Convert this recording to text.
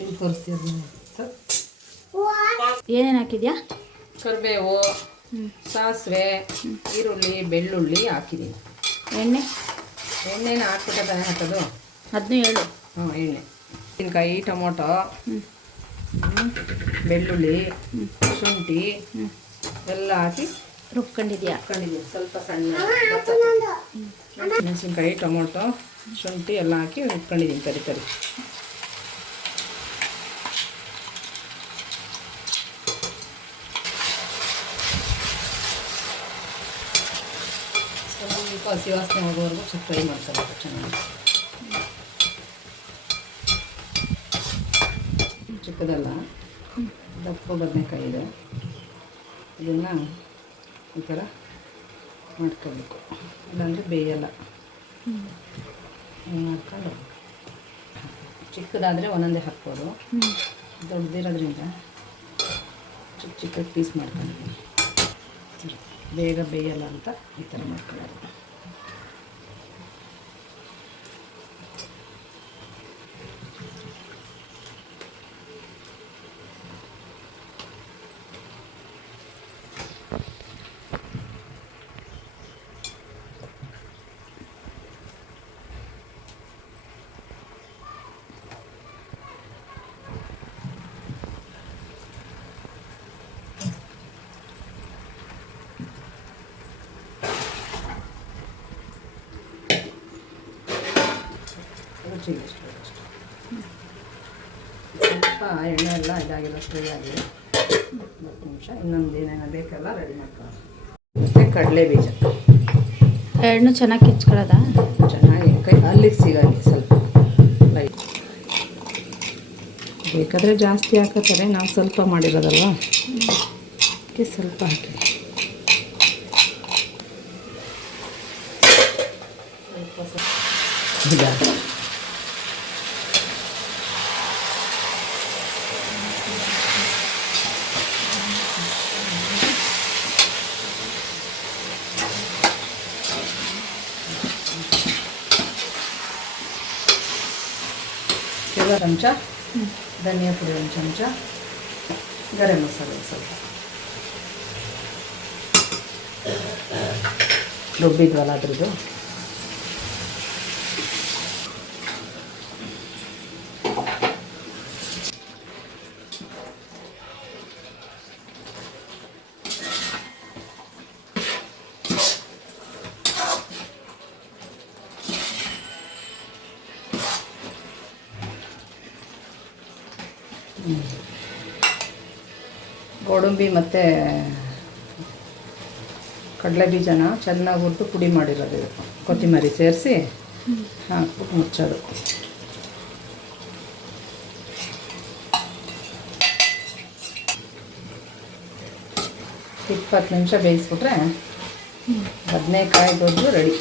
ಇಲ್ಲಿ ತೋರಿಸ್ತೀವಿ. ಏನೇನು ಹಾಕಿದ್ಯಾ? ಕರಿಬೇವು, ಸಾಸಿವೆ, ಈರುಳ್ಳಿ, ಬೆಳ್ಳುಳ್ಳಿ ಹಾಕಿದ್ದೀನಿ. ಎಣ್ಣೆನ ಹಾಕ್ಬಿಟ್ಟೆ ತಾನೇ ಹಾಕೋದು. ಅದನ್ನೂ ಹೇಳು. ಎಣ್ಣೆ, ಮೆಣಸಿನ್ಕಾಯಿ, ಟೊಮೊಟೊ, ಬೆಳ್ಳುಳ್ಳಿ, ಶುಂಠಿ ಎಲ್ಲ ಹಾಕಿ ರುಬ್ಕೊಂಡಿದ್ದೀನಿ. ಸ್ವಲ್ಪ ಸಣ್ಣ ಮೆಣಸಿನ್ಕಾಯಿ, ಟೊಮೊಟೊ, ಶುಂಠಿ ಎಲ್ಲ ಹಾಕಿ ರುಬ್ಕೊಂಡಿದ್ದೀನಿ ತರಿ. ಸ್ವಲ್ಪ ಹಸಿ ವಾಸನೆ ಹೋಗೋವರೆಗೂ ಸ್ವಲ್ಪ ಫ್ರೈ ಮಾಡ್ಕೊಬೇಕು ಚೆನ್ನಾಗಿ. ಚಿಕ್ಕದಲ್ಲ, ದಪ್ಪ ಬದನೆಕಾಯಿ ಇದೆ, ಇದನ್ನು ಈ ಥರ ಮಾಡ್ಕೋಬೇಕು, ಇಲ್ಲಾಂದರೆ ಬೇಯಲ್ಲ. ಮಾಡ್ಕೊಂಡು ಚಿಕ್ಕದಾದರೆ ಒಂದೊಂದೇ ಹಾಕ್ಬೋದು, ದೊಡ್ಡದಿರೋದ್ರಿಂದ ಚಿಕ್ಕ ಪೀಸ್ ಮಾಡ್ಕೊಂಡಿದ್ದೀನಿ. ಬೇಗ ಬೇಯಲ್ಲ ಅಂತ ಈ ಥರ ಮಾಡ್ಕೊಳ್ಳೋದು. ಸ್ವಲ್ಪ ಎಣ್ಣೆ ಎಲ್ಲ ಇದಾಗಿಲ್ಲ, ಫ್ರೈ ಆಗಿದೆ. 10 ನಿಮಿಷ ಇನ್ನೊಂದು ಏನೇನೋ ಬೇಕೆಲ್ಲ ರೆಡಿ ಮಾಡ್ಕೊಳ್ಳೋದು. ಮತ್ತು ಕಡಲೆ ಬೀಜ ಎರಡನ್ನೂ ಚೆನ್ನಾಗಿ ಕಿಚ್ಕೊಳ್ಳೋದಾ? ಚೆನ್ನಾಗಿ ಅಲ್ಲಿಗೆ ಸಿಗಾಗಿ ಸ್ವಲ್ಪ ಲೈಟ್. ಬೇಕಾದರೆ ಜಾಸ್ತಿ ಹಾಕೋತಾರೆ, ನಾವು ಸ್ವಲ್ಪ ಮಾಡಿರೋದಲ್ವ ಅದಕ್ಕೆ ಸ್ವಲ್ಪ ಹಾಕಿ. ಸ್ವಲ್ಪ ಚಮಚ ಧನಿಯಾ ಪುಡಿ, 1 ಚಮಚ ಗರಂ ಮಸಾಲೆ, ಸ್ವಲ್ಪ ರುಬ್ಬಿದ್ವಲ್ಲ ಅದ್ರದ್ದು. ಗೋಡಂಬಿ ಮತ್ತು ಕಡಲೆ ಬೀಜನ ಚೆನ್ನಾಗಿ ಹುರಿದು ಪುಡಿ ಮಾಡಿರೋದು, ಇದು ಕೊತ್ತಂಬರಿ ಸೇರಿಸಿ ಹಾಕ್ಬಿಟ್ಟು ಮುಚ್ಚೋದು. $20 ನಿಮಿಷ ಬೇಯಿಸ್ಬಿಟ್ರೆ ಬದನೆಕಾಯಿ ಗೊಜ್ಜು ರೆಡಿ.